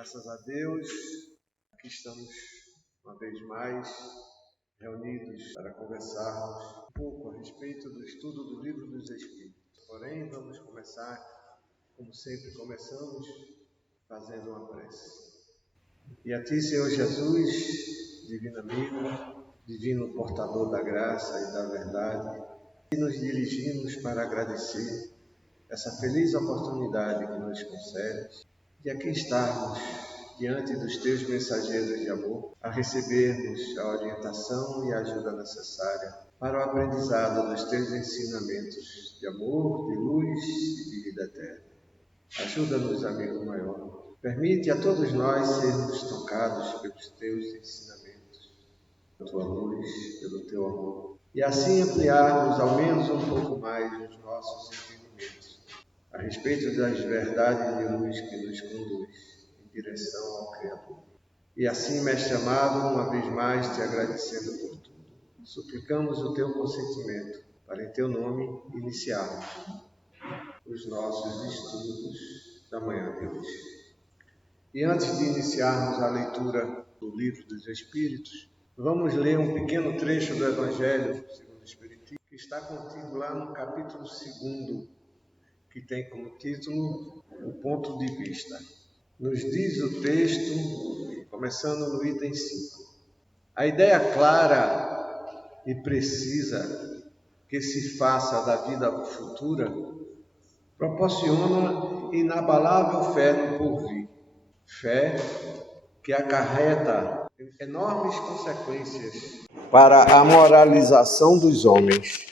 Graças a Deus, aqui estamos uma vez mais reunidos para conversarmos um pouco a respeito do estudo do Livro dos Espíritos. Porém, vamos começar, como sempre começamos, fazendo uma prece. E a Ti, Senhor Jesus, divino amigo, divino portador da graça e da verdade, e nos dirigimos para agradecer essa feliz oportunidade que nos concedes de aqui estarmos diante dos Teus mensageiros de amor, a recebermos a orientação e a ajuda necessária para o aprendizado dos Teus ensinamentos de amor, de luz e de vida eterna. Ajuda-nos, amigo maior. Permite a todos nós sermos tocados pelos Teus ensinamentos, pela Tua luz, pelo Teu amor, e assim ampliarmos ao menos um pouco mais os nossos entendimentos a respeito das verdades de luz que nos conduz em direção ao Criador. E assim, Mestre amado, uma vez mais te agradecendo por tudo, suplicamos o Teu consentimento para em Teu nome iniciarmos os nossos estudos da manhã de hoje. E antes de iniciarmos a leitura do Livro dos Espíritos, vamos ler um pequeno trecho do Evangelho segundo o Espiritismo, que está contido lá no capítulo 2, que tem como título O Ponto de Vista. Nos diz o texto, começando no item 5. A ideia clara e precisa que se faça da vida futura proporciona inabalável fé no porvir. Fé que acarreta enormes consequências para a moralização dos homens,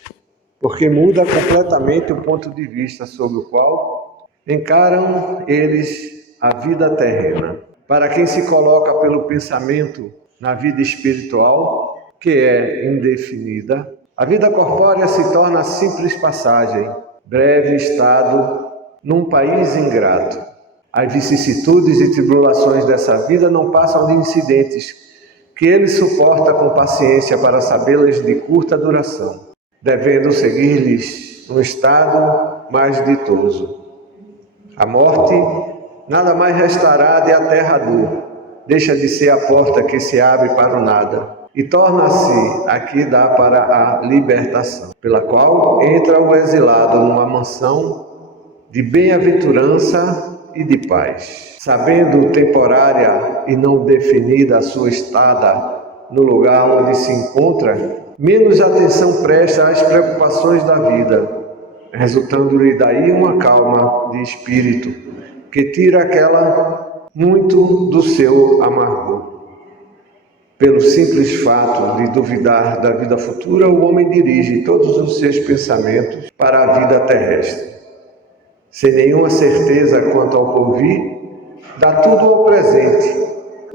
porque muda completamente o ponto de vista sobre o qual encaram eles a vida terrena. Para quem se coloca pelo pensamento na vida espiritual, que é indefinida, a vida corpórea se torna simples passagem, breve estado num país ingrato. As vicissitudes e tribulações dessa vida não passam de incidentes que ele suporta com paciência para sabê-las de curta duração, devendo seguir-lhes um estado mais ditoso. A morte nada mais restará de aterrador, deixa de ser a porta que se abre para o nada e torna-se a que dá para a libertação, pela qual entra o exilado numa mansão de bem-aventurança e de paz, sabendo temporária e não definida a sua estada no lugar onde se encontra, menos atenção presta às preocupações da vida, resultando-lhe daí uma calma de espírito que tira aquela muito do seu amargor. Pelo simples fato de duvidar da vida futura, o homem dirige todos os seus pensamentos para a vida terrestre. Sem nenhuma certeza quanto ao porvir, dá tudo ao presente,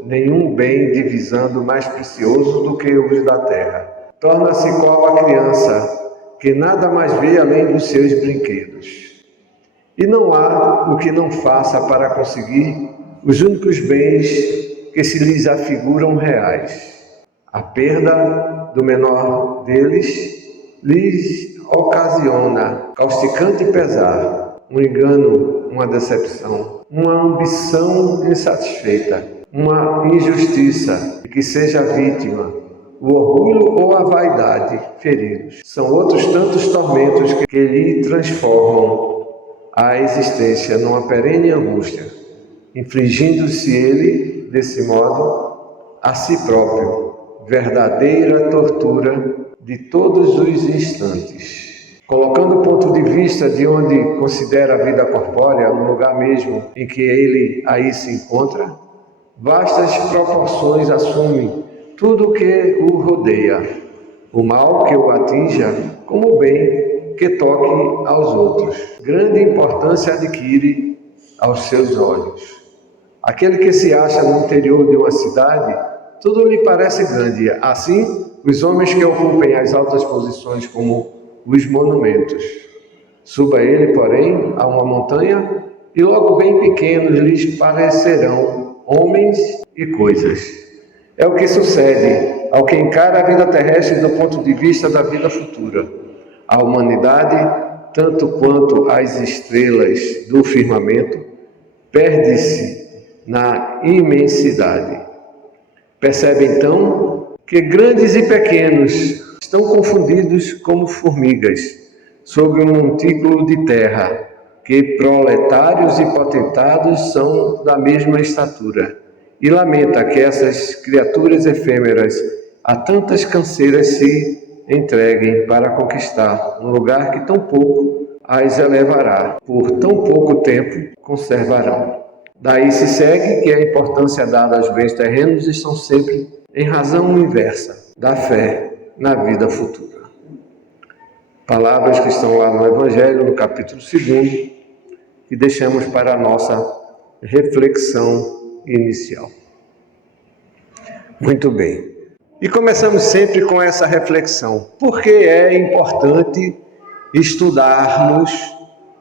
nenhum bem divisando mais precioso do que os da terra. Torna-se qual a criança, que nada mais vê além dos seus brinquedos. E não há o que não faça para conseguir os únicos bens que se lhes afiguram reais. A perda do menor deles lhes ocasiona causticante pesar, um engano, uma decepção, uma ambição insatisfeita, uma injustiça de que seja vítima, o orgulho ou a vaidade feridos. São outros tantos tormentos que lhe transformam a existência numa perene angústia, infligindo-se ele, desse modo, a si próprio, verdadeira tortura de todos os instantes. Colocando o ponto de vista de onde considera a vida corpórea, no lugar mesmo em que ele aí se encontra, vastas proporções assume tudo o que o rodeia, o mal que o atinja, como o bem que toque aos outros. Grande importância adquire aos seus olhos. Aquele que se acha no interior de uma cidade, tudo lhe parece grande. Assim, os homens que ocupem as altas posições como os monumentos. Suba ele, porém, a uma montanha, e logo bem pequenos lhes parecerão homens e coisas. É o que sucede ao que encara a vida terrestre do ponto de vista da vida futura. A humanidade, tanto quanto as estrelas do firmamento, perde-se na imensidade. Percebe então que grandes e pequenos estão confundidos como formigas sobre um montículo de terra, que proletários e potentados são da mesma estatura, e lamenta que essas criaturas efêmeras a tantas canseiras se entreguem para conquistar um lugar que tão pouco as elevará, por tão pouco tempo conservarão. Daí se segue que a importância dada aos bens terrenos estão sempre em razão inversa da fé na vida futura. Palavras que estão lá no Evangelho, no capítulo 2, que deixamos para a nossa reflexão inicial. Muito bem. E começamos sempre com essa reflexão. Por que é importante estudarmos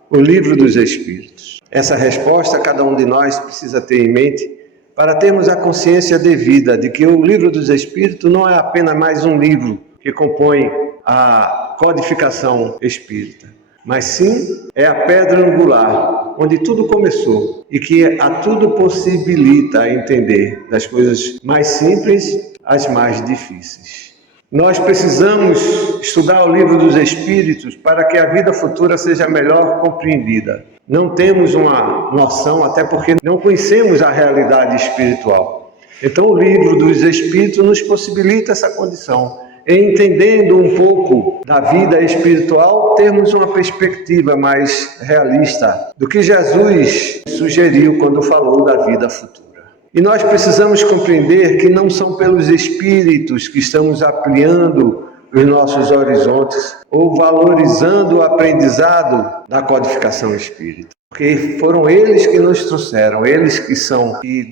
o Livro dos Espíritos? Essa resposta cada um de nós precisa ter em mente para termos a consciência devida de que o Livro dos Espíritos não é apenas mais um livro que compõe a codificação espírita, mas sim é a pedra angular onde tudo começou e que a tudo possibilita entender das coisas mais simples às mais difíceis. Nós precisamos estudar o Livro dos Espíritos para que a vida futura seja melhor compreendida. Não temos uma noção, até porque não conhecemos a realidade espiritual. Então o Livro dos Espíritos nos possibilita essa condição. Entendendo um pouco da vida espiritual, termos uma perspectiva mais realista do que Jesus sugeriu quando falou da vida futura. E nós precisamos compreender que não são pelos espíritos que estamos ampliando os nossos horizontes ou valorizando o aprendizado da codificação espírita. Porque foram eles que nos trouxeram, eles que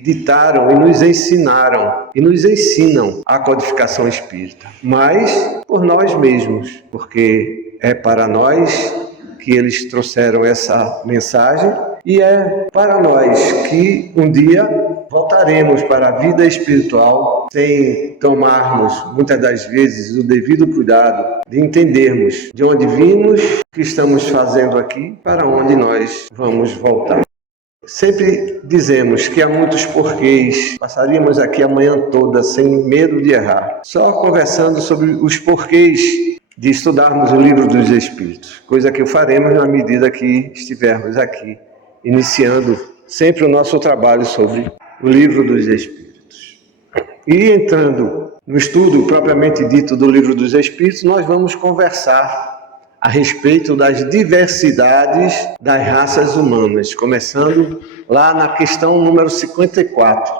ditaram e nos ensinaram e nos ensinam a codificação espírita. Mas por nós mesmos, porque é para nós que eles trouxeram essa mensagem e é para nós que um dia voltaremos para a vida espiritual sem tomarmos, muitas das vezes, o devido cuidado de entendermos de onde vimos, o que estamos fazendo aqui, para onde nós vamos voltar. Sempre dizemos que há muitos porquês, passaríamos aqui a manhã toda sem medo de errar, só conversando sobre os porquês de estudarmos o Livro dos Espíritos, coisa que o faremos na medida que estivermos aqui, iniciando sempre o nosso trabalho sobre o Livro dos Espíritos. E entrando no estudo propriamente dito do Livro dos Espíritos, nós vamos conversar a respeito das diversidades das raças humanas, começando lá na questão número 54,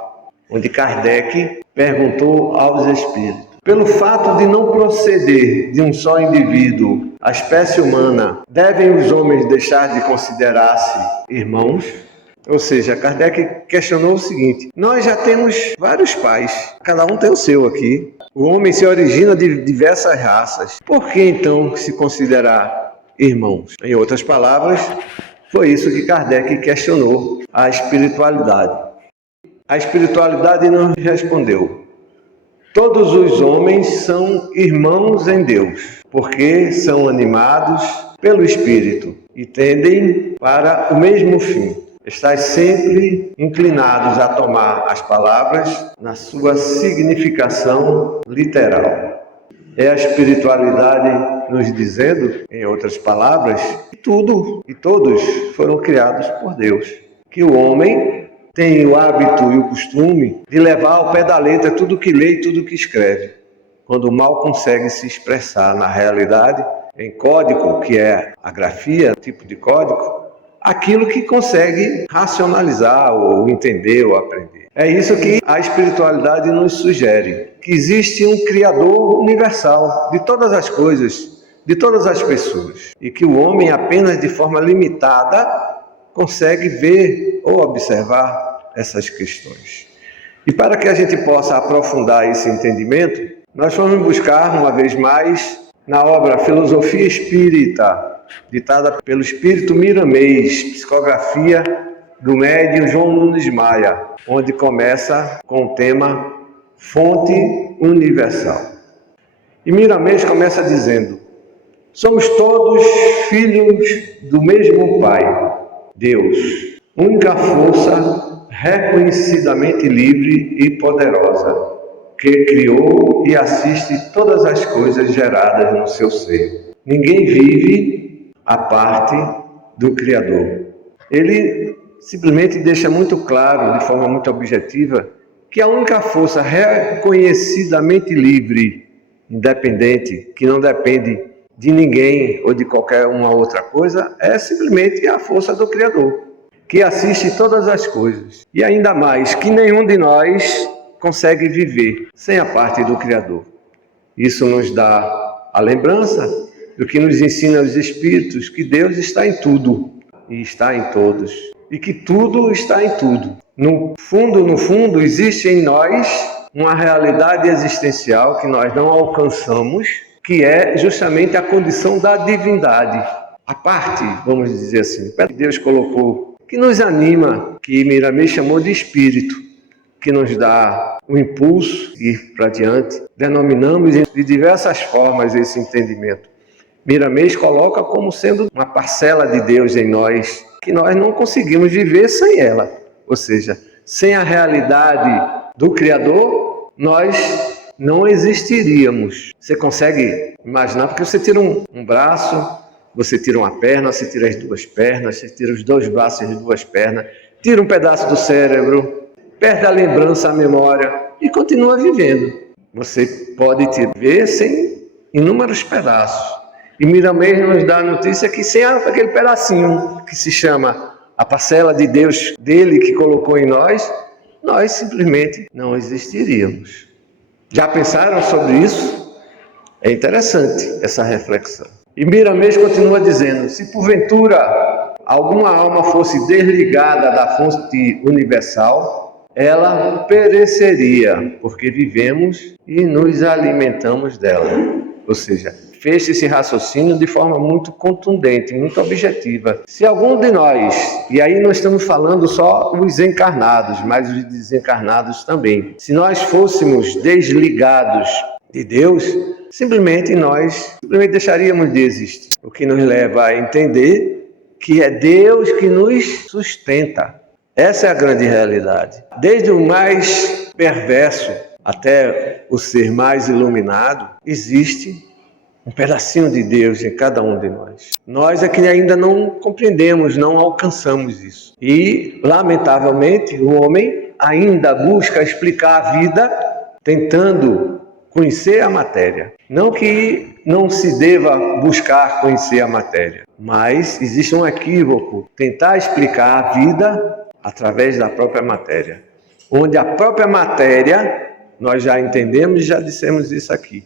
onde Kardec perguntou aos espíritos: pelo fato de não proceder de um só indivíduo a espécie humana, devem os homens deixar de considerar-se irmãos? Ou seja, Kardec questionou o seguinte: nós já temos vários pais, cada um tem o seu aqui. O homem se origina de diversas raças. Por que então se considerar irmãos? Em outras palavras, foi isso que Kardec questionou a espiritualidade. A espiritualidade nos respondeu: todos os homens são irmãos em Deus, porque são animados pelo Espírito e tendem para o mesmo fim. Estais sempre inclinados a tomar as palavras na sua significação literal. É a espiritualidade nos dizendo, em outras palavras, que tudo e todos foram criados por Deus. Que o homem tem o hábito e o costume de levar ao pé da letra tudo que lê e tudo que escreve, quando mal consegue se expressar na realidade, em código, que é a grafia, tipo de código, aquilo que consegue racionalizar ou entender ou aprender. É isso que a espiritualidade nos sugere, que existe um Criador universal de todas as coisas, de todas as pessoas, e que o homem apenas de forma limitada consegue ver ou observar essas questões. E para que a gente possa aprofundar esse entendimento, nós vamos buscar, uma vez mais, na obra Filosofia Espírita, ditada pelo Espírito Miramês, psicografia do médium João Nunes Maia, onde começa com o tema Fonte Universal. E Miramês começa dizendo: somos todos filhos do mesmo Pai, Deus, única força reconhecidamente livre e poderosa, que criou e assiste todas as coisas geradas no seu ser. Ninguém vive à parte do Criador. Ele simplesmente deixa muito claro, de forma muito objetiva, que a única força reconhecidamente livre, independente, que não depende de ninguém ou de qualquer uma outra coisa, é simplesmente a força do Criador, que assiste todas as coisas. E ainda mais, que nenhum de nós consegue viver sem a parte do Criador. Isso nos dá a lembrança do que nos ensina os Espíritos, que Deus está em tudo e está em todos, e que tudo está em tudo. No fundo, existe em nós uma realidade existencial que nós não alcançamos, que é justamente a condição da divindade. A parte, vamos dizer assim, que Deus colocou, que nos anima, que Miramês chamou de espírito, que nos dá o impulso de ir para diante. Denominamos de diversas formas esse entendimento. Miramês coloca como sendo uma parcela de Deus em nós, que nós não conseguimos viver sem ela. Ou seja, sem a realidade do Criador, nós não existiríamos. Você consegue imaginar? Porque você tira um braço, você tira uma perna, você tira as duas pernas, você tira os dois braços e as duas pernas, tira um pedaço do cérebro, perde a lembrança, a memória e continua vivendo. Você pode te ver sem inúmeros pedaços. E Miramês nos dá a notícia que sem aquele pedacinho que se chama a parcela de Deus, dele que colocou em nós, nós simplesmente não existiríamos. Já pensaram sobre isso? É interessante essa reflexão. E Miramês continua dizendo, se porventura alguma alma fosse desligada da fonte universal, ela pereceria, porque vivemos e nos alimentamos dela. Ou seja, fez esse raciocínio de forma muito contundente, muito objetiva. Se algum de nós, e aí nós estamos falando só os encarnados, mas os desencarnados também, se nós fôssemos desligados de Deus, simplesmente deixaríamos de existir. O que nos leva a entender que é Deus que nos sustenta. Essa é a grande realidade. Desde o mais perverso até o ser mais iluminado, existe um pedacinho de Deus em cada um de nós. Nós é que ainda não compreendemos, não alcançamos isso. E, lamentavelmente, o homem ainda busca explicar a vida tentando conhecer a matéria. Não que não se deva buscar conhecer a matéria, mas existe um equívoco, tentar explicar a vida através da própria matéria. Onde a própria matéria, nós já entendemos e já dissemos isso aqui,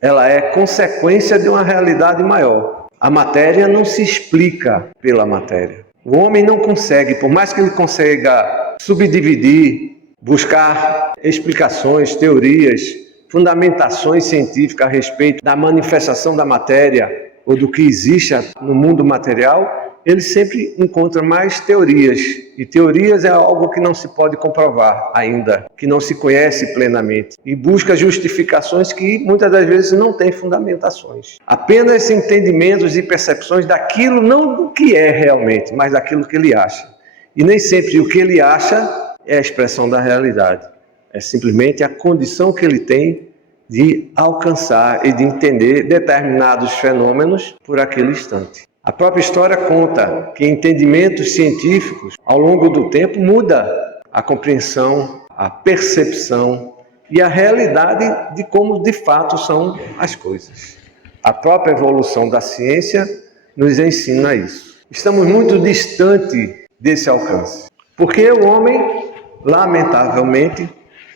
ela é consequência de uma realidade maior. A matéria não se explica pela matéria. O homem não consegue, por mais que ele consiga subdividir, buscar explicações, teorias, fundamentações científicas a respeito da manifestação da matéria ou do que existe no mundo material, ele sempre encontra mais teorias. E teorias é algo que não se pode comprovar ainda, que não se conhece plenamente. E busca justificações que muitas das vezes não têm fundamentações. Apenas entendimentos e percepções daquilo, não do que é realmente, mas daquilo que ele acha. E nem sempre o que ele acha é a expressão da realidade. É simplesmente a condição que ele tem de alcançar e de entender determinados fenômenos por aquele instante. A própria história conta que entendimentos científicos, ao longo do tempo, muda a compreensão, a percepção e a realidade de como de fato são as coisas. A própria evolução da ciência nos ensina isso. Estamos muito distante desse alcance, porque o homem, lamentavelmente,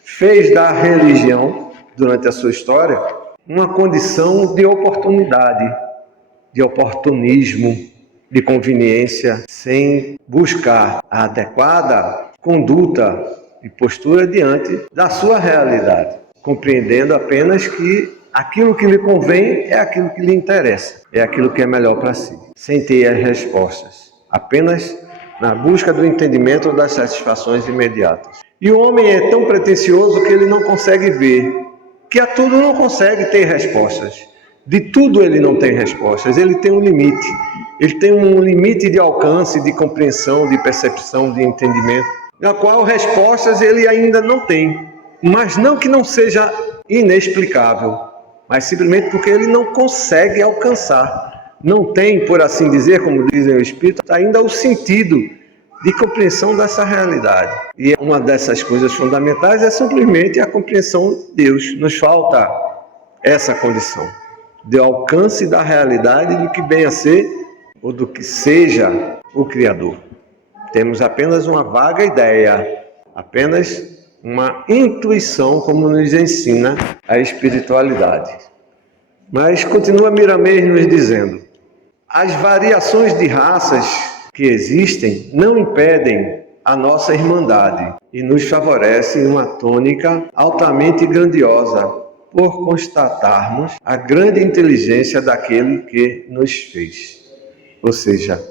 fez da religião, durante a sua história, uma condição de oportunidade, de oportunismo, de conveniência, sem buscar a adequada conduta e postura diante da sua realidade, compreendendo apenas que aquilo que lhe convém é aquilo que lhe interessa, é aquilo que é melhor para si, sem ter as respostas, apenas na busca do entendimento das satisfações imediatas. E o homem é tão pretensioso que ele não consegue ver, que a tudo não consegue ter respostas. De tudo ele não tem respostas, ele tem um limite. Ele tem um limite de alcance, de compreensão, de percepção, de entendimento. na qual respostas ele ainda não tem. Mas não que não seja inexplicável, mas simplesmente porque ele não consegue alcançar. Não tem, por assim dizer, como dizem o Espírito, ainda o sentido de compreensão dessa realidade. E uma dessas coisas fundamentais é simplesmente a compreensão de Deus. Nos falta essa condição de alcance da realidade do que venha a ser ou do que seja o Criador. Temos apenas uma vaga ideia, apenas uma intuição, como nos ensina a espiritualidade. Mas continua Miramês nos dizendo: as variações de raças que existem não impedem a nossa irmandade e nos favorecem uma tônica altamente grandiosa por constatarmos a grande inteligência daquele que nos fez. Ou seja,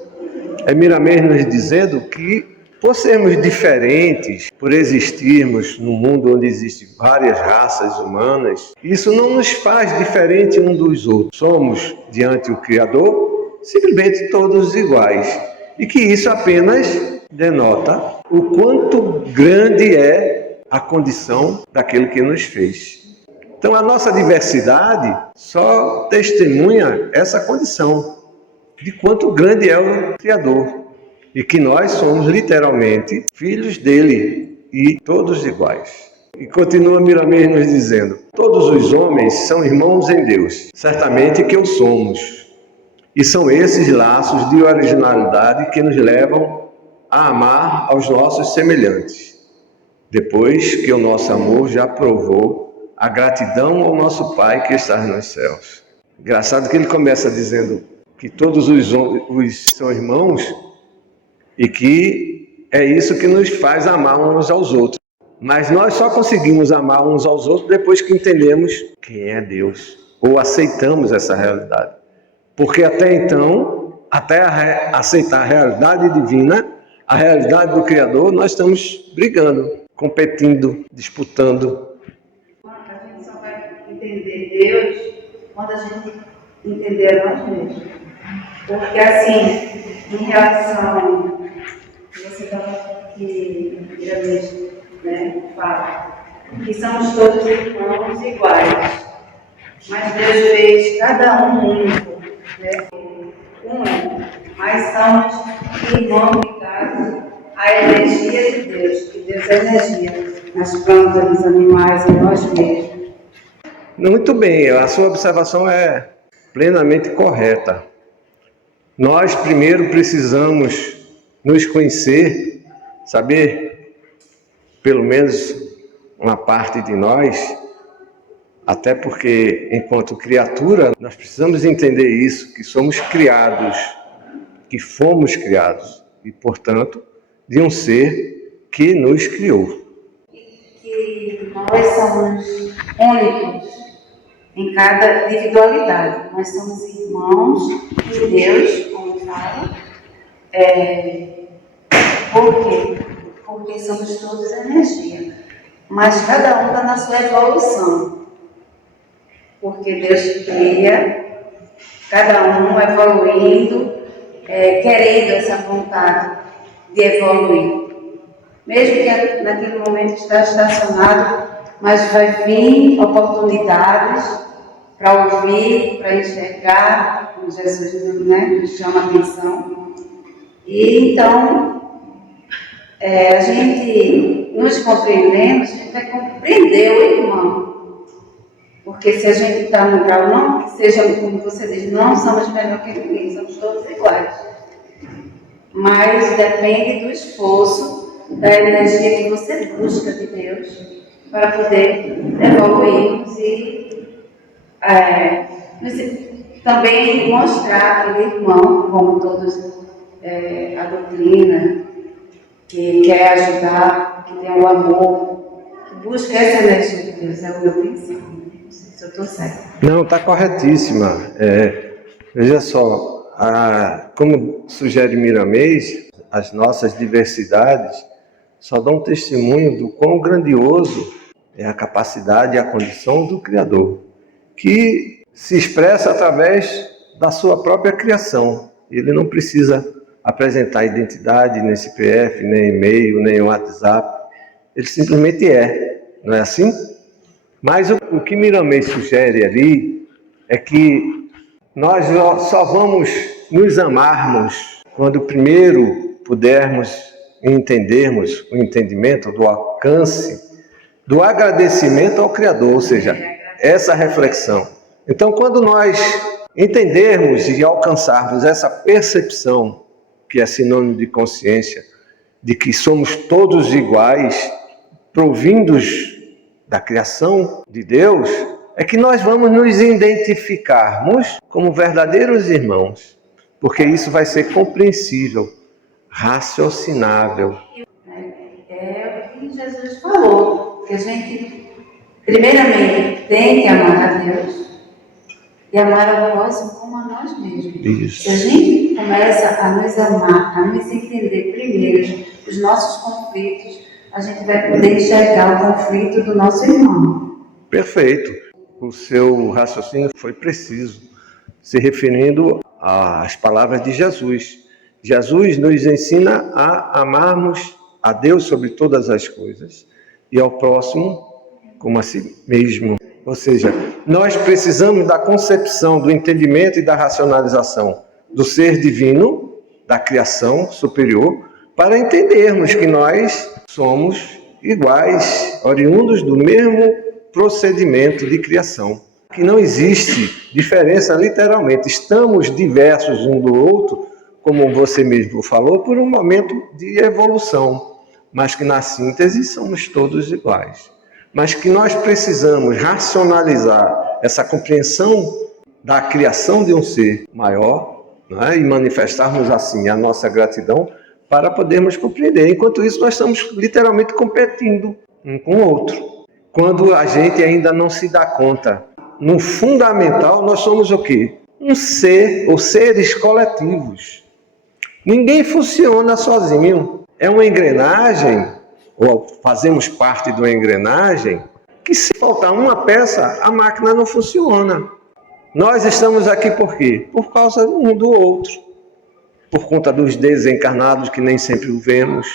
é Miramês nos dizendo que, por sermos diferentes, por existirmos num mundo onde existem várias raças humanas, isso não nos faz diferente um dos outros. Somos, diante do Criador, simplesmente todos iguais. E que isso apenas denota o quanto grande é a condição daquele que nos fez. Então, a nossa diversidade só testemunha essa condição de quanto grande é o Criador e que nós somos literalmente filhos dele e todos iguais. E continua Miramês nos dizendo: todos os homens são irmãos em Deus, certamente que o somos. E são esses laços de originalidade que nos levam a amar aos nossos semelhantes, depois que o nosso amor já provou a gratidão ao nosso Pai que está nos céus. Engraçado que ele começa dizendo que todos os homens são irmãos e que é isso que nos faz amar uns aos outros. Mas nós só conseguimos amar uns aos outros depois que entendemos quem é Deus, ou aceitamos essa realidade. Porque até então, até aceitar a realidade divina, a realidade do Criador, nós estamos brigando, competindo, disputando. A gente só vai entender Deus quando a gente entender a nós mesmos. Porque assim, em relação, você estava que fala, que somos todos irmãos iguais, mas Deus fez cada um único, mas somos irmãos ligados à energia de Deus, que Deus é energia, nas plantas, nos animais, em nós mesmos. Muito bem, a sua observação é plenamente correta. Nós primeiro precisamos nos conhecer, saber, pelo menos uma parte de nós, até porque, enquanto criatura, nós precisamos entender isso, que somos criados, que fomos criados, e, portanto, de um ser que nos criou. Que nós somos únicos em cada individualidade. Nós somos irmãos de Deus, como fala. Por quê? Porque somos todos energia. Mas cada um está na sua evolução. Porque Deus cria, cada um evoluindo, querendo essa vontade de evoluir. Mesmo que naquele momento está estacionado, mas vai vir oportunidades para ouvir, para enxergar, como Jesus nos chama a atenção. E então, a gente nos compreendendo, a gente vai compreender o irmão. Porque se a gente está no grau, não que seja, como você diz, não somos melhor que ninguém, somos todos iguais. Mas depende do esforço, da energia que você busca de Deus para poder evoluirmos e também mostrar aquele irmão, como todos a doutrina, que quer ajudar, que tem o amor, que busca essa energia de Deus, é o meu princípio. Não sei se eu estou certa. Não, está corretíssima. Veja só, como sugere Miramês, as nossas diversidades só dão testemunho do quão grandioso é a capacidade e a condição do Criador, que se expressa através da sua própria criação. Ele não precisa apresentar identidade, nem CPF, nem e-mail, nem WhatsApp. Ele simplesmente é, não é assim? Mas o que Miramês sugere ali é que nós só vamos nos amarmos quando primeiro pudermos entendermos o entendimento do alcance, do agradecimento ao Criador, ou seja, essa reflexão. Então, quando nós entendermos e alcançarmos essa percepção, que é sinônimo de consciência, de que somos todos iguais, provindos da criação de Deus, é que nós vamos nos identificarmos como verdadeiros irmãos, porque isso vai ser compreensível, raciocinável. É o que Jesus falou, que a gente, primeiramente, tem que amar a Deus e amar ao próximo como a nós mesmos. Isso. Se a gente começa a nos amar, a nos entender primeiro os nossos conflitos, a gente vai poder enxergar o conflito do nosso irmão. Perfeito. O seu raciocínio foi preciso, se referindo às palavras de Jesus. Jesus nos ensina a amarmos a Deus sobre todas as coisas e ao próximo como a si mesmo. Ou seja, nós precisamos da concepção, do entendimento e da racionalização do ser divino, da criação superior, para entendermos que nós somos iguais, oriundos do mesmo procedimento de criação. Que não existe diferença literalmente. Estamos diversos um do outro, como você mesmo falou, por um momento de evolução, mas que na síntese somos todos iguais. Mas que nós precisamos racionalizar essa compreensão da criação de um ser maior, né, e manifestarmos assim a nossa gratidão para podermos compreender. Enquanto isso, nós estamos literalmente competindo um com o outro. Quando a gente ainda não se dá conta, no fundamental, nós somos o quê? Um ser, ou seres coletivos. Ninguém funciona sozinho. É uma engrenagem, ou fazemos parte de uma engrenagem, que se faltar uma peça, a máquina não funciona. Nós estamos aqui por quê? Por causa um do outro. Por conta dos desencarnados que nem sempre o vemos.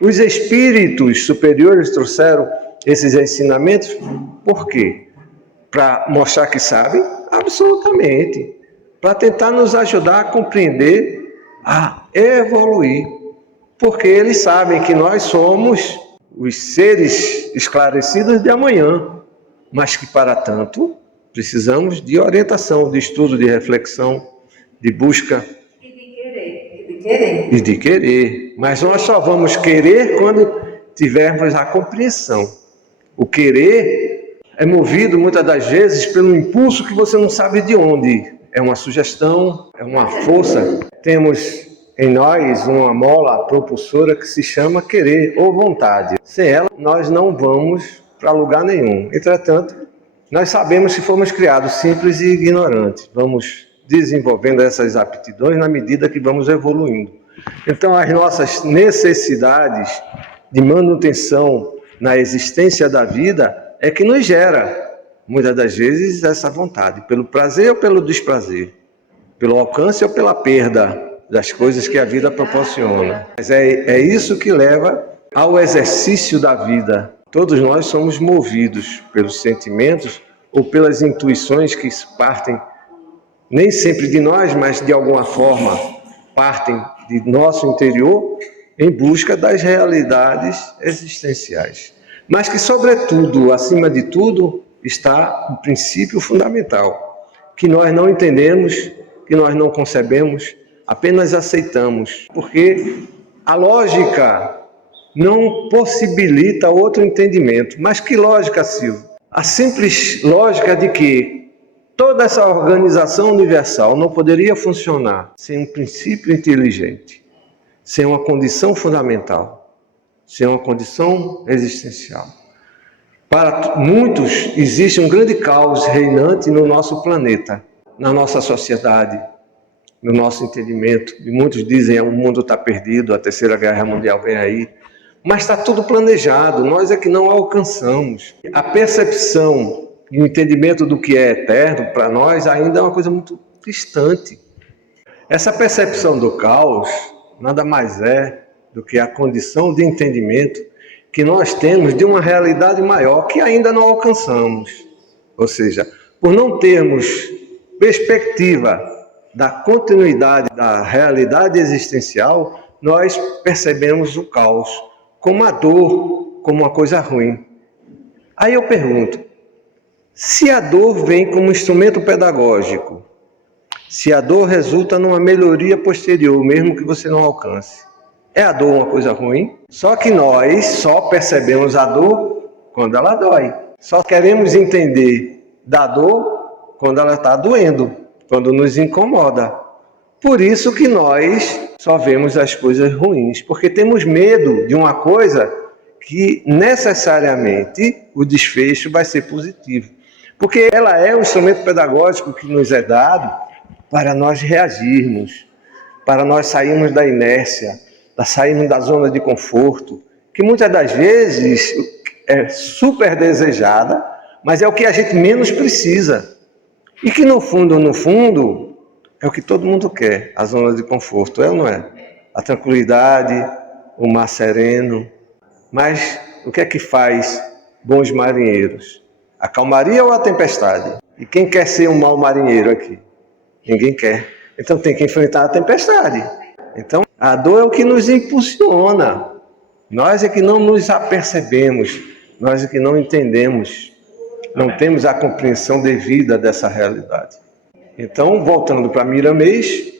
Os espíritos superiores trouxeram esses ensinamentos, por quê? Para mostrar que sabem? Absolutamente. Para tentar nos ajudar a compreender, a evoluir. Porque eles sabem que nós somos os seres esclarecidos de amanhã, mas que para tanto precisamos de orientação, de estudo, de reflexão, de busca. E de querer. Mas nós só vamos querer quando tivermos a compreensão. O querer é movido muitas das vezes pelo impulso que você não sabe de onde. É uma sugestão, é uma força. Temos em nós uma mola propulsora que se chama querer ou vontade. Sem ela, nós não vamos para lugar nenhum. Entretanto, nós sabemos que fomos criados simples e ignorantes. Vamos desenvolvendo essas aptidões na medida que vamos evoluindo. Então, as nossas necessidades de manutenção na existência da vida é que nos gera, muitas das vezes, essa vontade, pelo prazer ou pelo desprazer, pelo alcance ou pela perda das coisas que a vida proporciona. Mas é isso que leva ao exercício da vida. Todos nós somos movidos pelos sentimentos ou pelas intuições que partem, nem sempre de nós, mas de alguma forma partem de nosso interior em busca das realidades existenciais. Mas que, sobretudo, acima de tudo, está o princípio fundamental, que nós não entendemos, que nós não concebemos, apenas aceitamos, porque a lógica não possibilita outro entendimento. Mas que lógica, Silvio? A simples lógica de que toda essa organização universal não poderia funcionar sem um princípio inteligente, sem uma condição fundamental, sem uma condição existencial. Para muitos, existe um grande caos reinante no nosso planeta, na nossa sociedade, no nosso entendimento. E muitos dizem que o mundo está perdido, a Terceira Guerra Mundial vem aí. Mas está tudo planejado, nós é que não alcançamos. A percepção e o entendimento do que é eterno, para nós, ainda é uma coisa muito distante. Essa percepção do caos nada mais é do que a condição de entendimento que nós temos de uma realidade maior que ainda não alcançamos. Ou seja, por não termos perspectiva da continuidade da realidade existencial, nós percebemos o caos como a dor, como uma coisa ruim. Aí eu pergunto, se a dor vem como instrumento pedagógico, se a dor resulta numa melhoria posterior, mesmo que você não alcance, é a dor uma coisa ruim? Só que nós só percebemos a dor quando ela dói. Só queremos entender da dor quando ela está doendo, quando nos incomoda. Por isso que nós só vemos as coisas ruins, porque temos medo de uma coisa que necessariamente o desfecho vai ser positivo. Porque ela é um instrumento pedagógico que nos é dado para nós reagirmos, para nós sairmos da inércia, sairmos da zona de conforto, que muitas das vezes é super desejada, mas é o que a gente menos precisa. E que no fundo, é o que todo mundo quer, a zona de conforto, é ou não é? A tranquilidade, o mar sereno. Mas o que é que faz bons marinheiros? A calmaria ou a tempestade? E quem quer ser um mau marinheiro aqui? Ninguém quer. Então tem que enfrentar a tempestade. Então a dor é o que nos impulsiona. Nós é que não nos apercebemos, nós é que não entendemos, não temos a compreensão devida dessa realidade. Então, voltando para Miramês,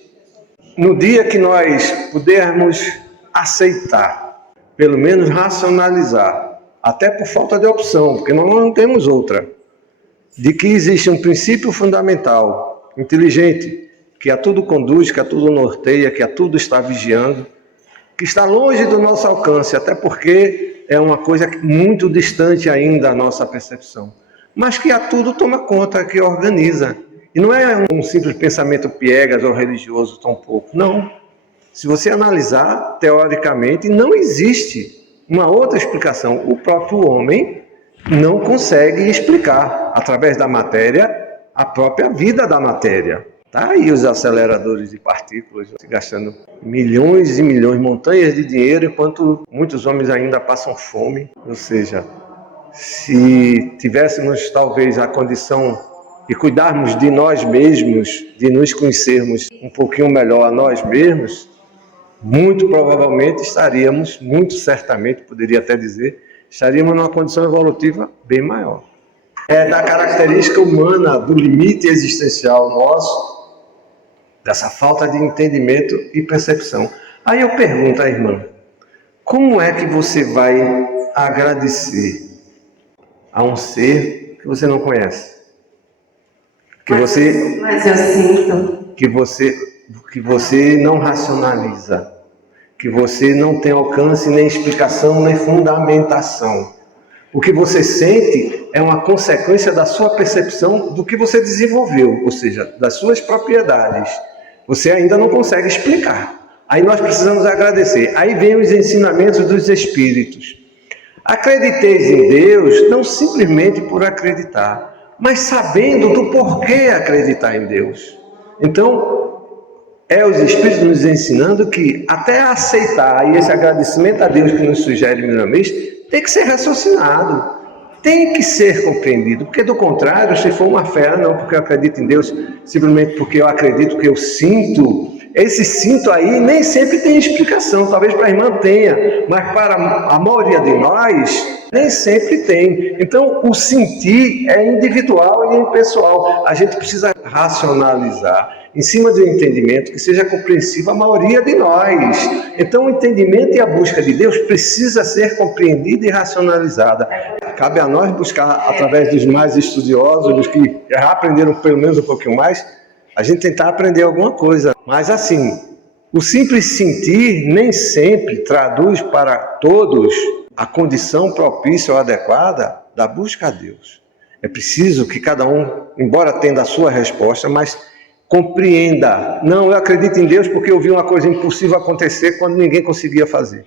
no dia que nós pudermos aceitar, pelo menos racionalizar, até por falta de opção, porque nós não temos outra, de que existe um princípio fundamental, inteligente, que a tudo conduz, que a tudo norteia, que a tudo está vigiando, que está longe do nosso alcance, até porque é uma coisa muito distante ainda da nossa percepção, mas que a tudo toma conta, que organiza. E não é um simples pensamento piegas ou religioso tampouco, não. Se você analisar, teoricamente, não existe uma outra explicação. O próprio homem não consegue explicar, através da matéria, a própria vida da matéria. Tá aí os aceleradores de partículas gastando milhões e milhões, montanhas de dinheiro, enquanto muitos homens ainda passam fome. Ou seja, se tivéssemos talvez a condição de cuidarmos de nós mesmos, de nos conhecermos um pouquinho melhor a nós mesmos, muito provavelmente estaríamos, muito certamente, poderia até dizer, estaríamos numa condição evolutiva bem maior. É da característica humana, do limite existencial nosso, dessa falta de entendimento e percepção. Aí eu pergunto à irmã, como é que você vai agradecer a um ser que você não conhece? Mas eu sinto que você não racionaliza, que você não tem alcance, nem explicação, nem fundamentação. O que você sente é uma consequência da sua percepção do que você desenvolveu, ou seja, das suas propriedades. Você ainda não consegue explicar. Aí nós precisamos agradecer. Aí vem os ensinamentos dos Espíritos. Acrediteis em Deus, não simplesmente por acreditar, mas sabendo do porquê acreditar em Deus. Então, é os Espíritos nos ensinando que até aceitar e esse agradecimento a Deus que nos sugere Miramês, tem que ser raciocinado, tem que ser compreendido, porque do contrário, se for uma fé, não porque eu acredito em Deus, simplesmente porque eu acredito que eu sinto, esse sinto aí nem sempre tem explicação, talvez para a irmã tenha, mas para a maioria de nós, nem sempre tem. Então, o sentir é individual e impessoal, a gente precisa racionalizar, em cima de um entendimento que seja compreensível à maioria de nós. Então, o entendimento e a busca de Deus precisa ser compreendida e racionalizada. Cabe a nós buscar, através dos mais estudiosos, dos que já aprenderam pelo menos um pouquinho mais, a gente tentar aprender alguma coisa. Mas assim, o simples sentir nem sempre traduz para todos a condição propícia ou adequada da busca a Deus. É preciso que cada um, embora tenha a sua resposta, mas compreenda. Não, eu acredito em Deus porque eu vi uma coisa impossível acontecer quando ninguém conseguia fazer.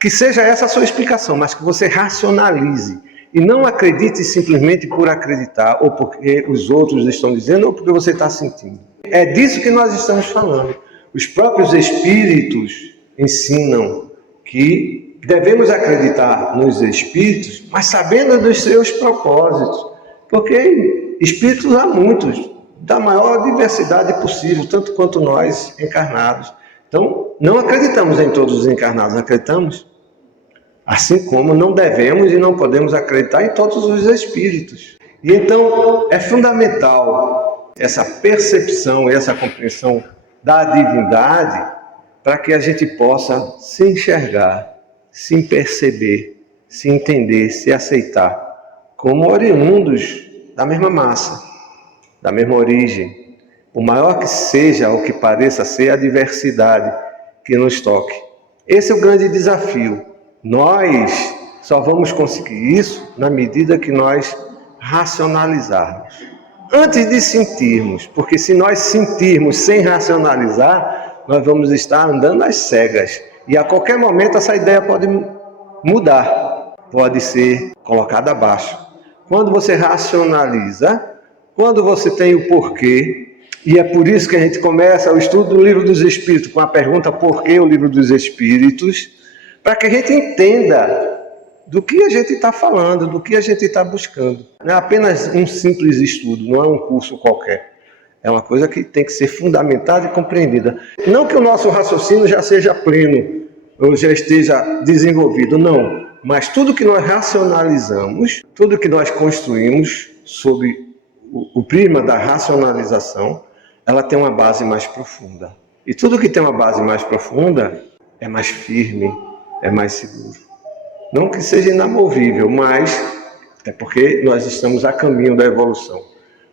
Que seja essa a sua explicação, mas que você racionalize. E não acredite simplesmente por acreditar, ou porque os outros estão dizendo, ou porque você está sentindo. É disso que nós estamos falando. Os próprios Espíritos ensinam que devemos acreditar nos espíritos, mas sabendo dos seus propósitos, porque espíritos há muitos, da maior diversidade possível, tanto quanto nós encarnados. Então, não acreditamos em todos os encarnados, acreditamos? Assim como não devemos e não podemos acreditar em todos os espíritos. E então, é fundamental essa percepção e essa compreensão da divindade para que a gente possa se enxergar, se perceber, se entender, se aceitar como oriundos da mesma massa, da mesma origem. Por maior que seja ou que pareça ser a diversidade que nos toque. Esse é o grande desafio. Nós só vamos conseguir isso na medida que nós racionalizarmos. Antes de sentirmos, porque se nós sentirmos sem racionalizar, nós vamos estar andando às cegas. E a qualquer momento essa ideia pode mudar, pode ser colocada abaixo. Quando você racionaliza, quando você tem o porquê, e é por isso que a gente começa o estudo do Livro dos Espíritos com a pergunta por que o Livro dos Espíritos, para que a gente entenda do que a gente está falando, do que a gente está buscando. Não é apenas um simples estudo, não é um curso qualquer. É uma coisa que tem que ser fundamentada e compreendida. Não que o nosso raciocínio já seja pleno, ou já esteja desenvolvido, não. Mas tudo que nós racionalizamos, tudo que nós construímos sob o prisma da racionalização, ela tem uma base mais profunda. E tudo que tem uma base mais profunda é mais firme, é mais seguro. Não que seja inamovível, mas é porque nós estamos a caminho da evolução.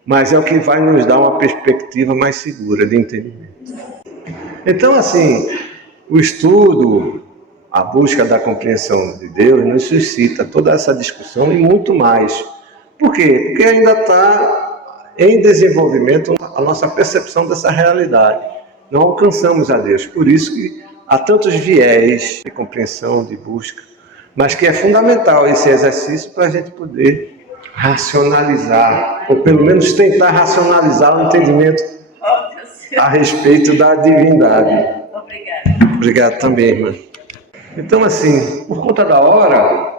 Mas é o que vai nos dar uma perspectiva mais segura de entendimento. Então, assim, o estudo, a busca da compreensão de Deus nos suscita toda essa discussão e muito mais. Por quê? Porque ainda está em desenvolvimento a nossa percepção dessa realidade. Não alcançamos a Deus. Por isso que há tantos viés de compreensão, de busca, mas que é fundamental esse exercício para a gente poder racionalizar, ou pelo menos tentar racionalizar o entendimento a respeito da divindade. Obrigada. Obrigado também, irmã. Então, assim, por conta da hora,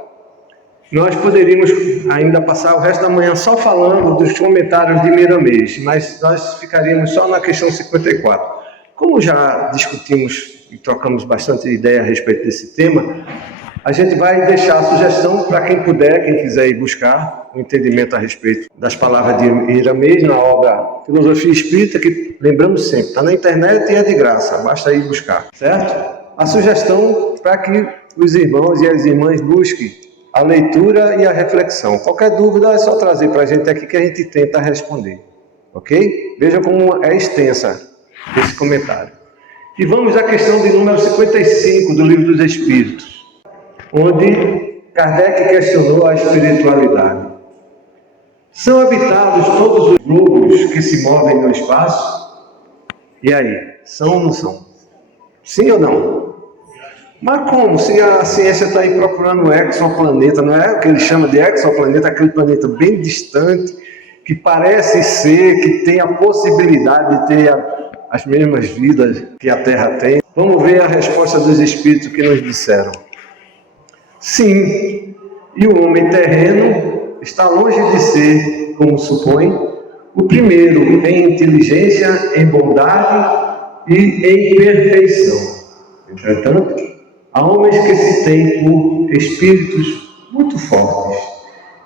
nós poderíamos ainda passar o resto da manhã só falando dos comentários de Miramês, mas nós ficaríamos só na questão 54. Como já discutimos e trocamos bastante ideia a respeito desse tema, a gente vai deixar a sugestão para quem puder, quem quiser ir buscar o entendimento a respeito das palavras de Miramês na obra Filosofia Espírita, que lembramos sempre, está na internet e é de graça, basta ir buscar, certo? A sugestão para que os irmãos e as irmãs busquem a leitura e a reflexão. Qualquer dúvida é só trazer para a gente aqui que a gente tenta responder, ok? Veja como é extensa esse comentário. E vamos à questão de número 55 do Livro dos Espíritos, onde Kardec questionou a espiritualidade. São habitados todos os globos que se movem no espaço? E aí, são ou não são? Sim ou não? Mas como? Se a ciência está aí procurando um exoplaneta, não é o que ele chama de exoplaneta, aquele planeta bem distante, que parece ser, que tem a possibilidade de ter as mesmas vidas que a Terra tem. Vamos ver a resposta dos espíritos que nos disseram. Sim, e o homem terreno está longe de ser, como supõe, o primeiro em inteligência, em bondade e em perfeição. Entretanto, há homens que se têm por espíritos muito fortes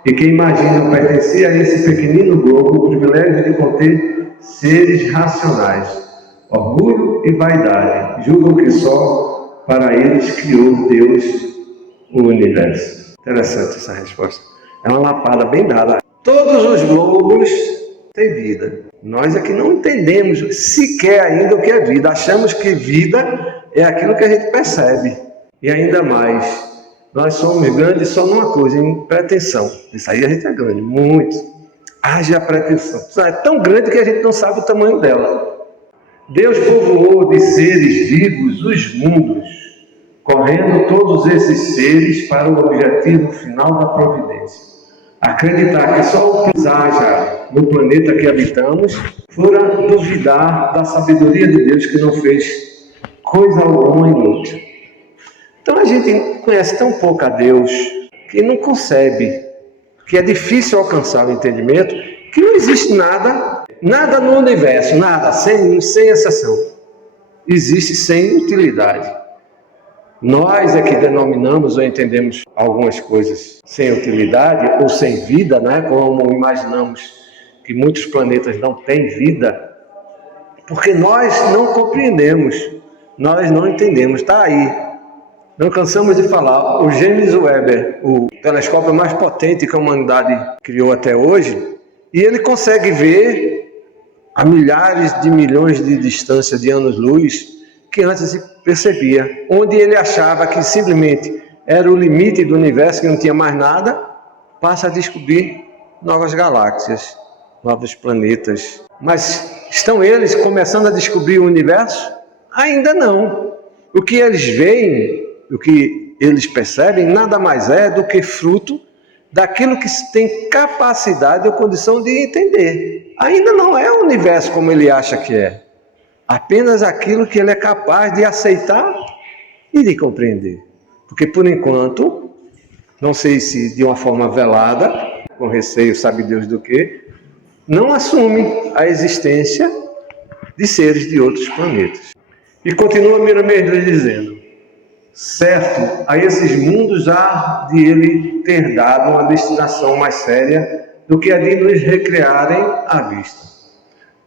e que imaginam pertencer a esse pequenino globo o privilégio de conter seres racionais. Orgulho e vaidade julgam que só para eles criou Deus o universo. Interessante essa resposta. É uma lapada bem dada. Todos os globos têm vida. Nós aqui não entendemos sequer ainda o que é vida. Achamos que vida é aquilo que a gente percebe. E ainda mais, nós somos grandes só numa coisa, em pretensão. Isso aí a gente é grande, muito. Haja pretensão. É tão grande que a gente não sabe o tamanho dela. Deus povoou de seres vivos os mundos, correndo todos esses seres para o objetivo final da providência. Acreditar que só o que haja no planeta que habitamos fora duvidar da sabedoria de Deus, que não fez coisa alguma inútil. Então a gente conhece tão pouco a Deus que não concebe, que é difícil alcançar o entendimento, que não existe nada no universo, nada, sem exceção, existe sem utilidade. Nós é que denominamos ou entendemos algumas coisas sem utilidade ou sem vida, né? Como imaginamos que muitos planetas não têm vida, porque nós não compreendemos, nós não entendemos. Está aí, não cansamos de falar, o James Webb, o telescópio mais potente que a humanidade criou até hoje, e ele consegue ver a milhares de milhões de distância de anos-luz que antes se percebia, onde ele achava que simplesmente era o limite do universo, que não tinha mais nada, passa a descobrir novas galáxias, novos planetas. Mas estão eles começando a descobrir o universo? Ainda não. O que eles veem, o que eles percebem, nada mais é do que fruto daquilo que tem capacidade ou condição de entender. Ainda não é o universo como ele acha que é. Apenas aquilo que ele é capaz de aceitar e de compreender. Porque, por enquanto, não sei se de uma forma velada, com receio, sabe Deus do que, não assume a existência de seres de outros planetas. E continua Miramês dizendo: certo, a esses mundos há de ele ter dado uma destinação mais séria do que a de nos recriarem à vista.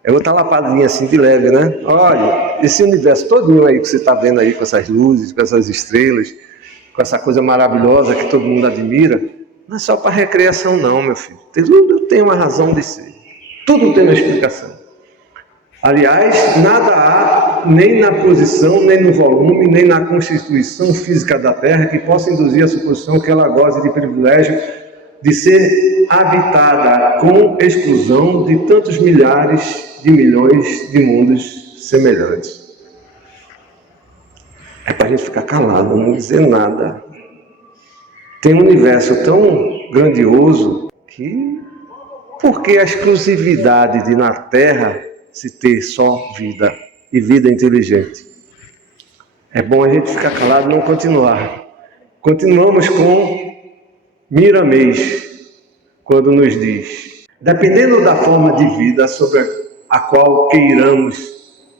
É outra lapadinha assim de leve, né? Olha, esse universo todinho aí que você está vendo aí, com essas luzes, com essas estrelas, com essa coisa maravilhosa que todo mundo admira, não é só para recreação não, meu filho. Tudo tem uma razão de ser. Tudo tem uma explicação. Aliás, nada há, nem na posição, nem no volume, nem na constituição física da Terra que possa induzir a suposição que ela goze de privilégio de ser habitada com exclusão de tantos milhares de milhões de mundos semelhantes. É para a gente ficar calado, não dizer nada. Tem um universo tão grandioso que, por que a exclusividade de na Terra se ter só vida e vida inteligente? É bom a gente ficar calado e não continuar. Continuamos com Miramês, quando nos diz: dependendo da forma de vida sobre a qual queiramos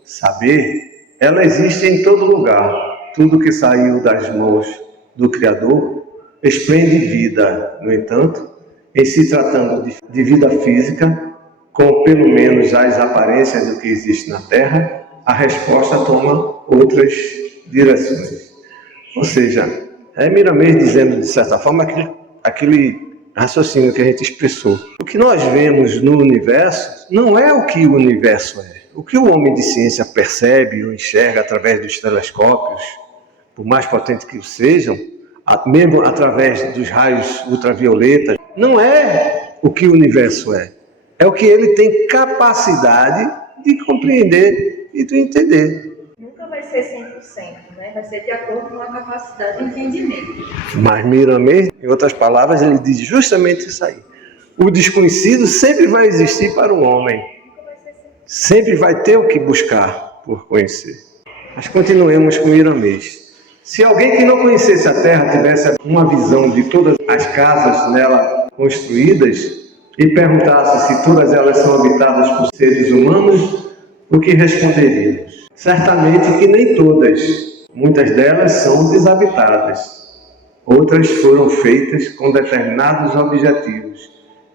saber, ela existe em todo lugar. Tudo que saiu das mãos do Criador esplende vida. No entanto, em se tratando de vida física, com pelo menos as aparências do que existe na Terra, a resposta toma outras direções. Ou seja, é Miramês dizendo, de certa forma, aquele raciocínio que a gente expressou. O que nós vemos no universo não é o que o universo é. O que o homem de ciência percebe ou enxerga através dos telescópios, por mais potentes que sejam, mesmo através dos raios ultravioletas, não é o que o universo é. É o que ele tem capacidade de compreender e de entender. Nunca vai ser 100%, né? Vai ser de acordo com a capacidade de entendimento. Mas Miramês, em outras palavras, ele diz justamente isso aí. O desconhecido sempre vai existir para o homem. Sempre vai ter o que buscar por conhecer. Mas continuemos com Miramês. Se alguém que não conhecesse a Terra tivesse uma visão de todas as casas nela construídas e perguntasse se todas elas são habitadas por seres humanos, o que responderíamos? Certamente que nem todas. Muitas delas são desabitadas. Outras foram feitas com determinados objetivos,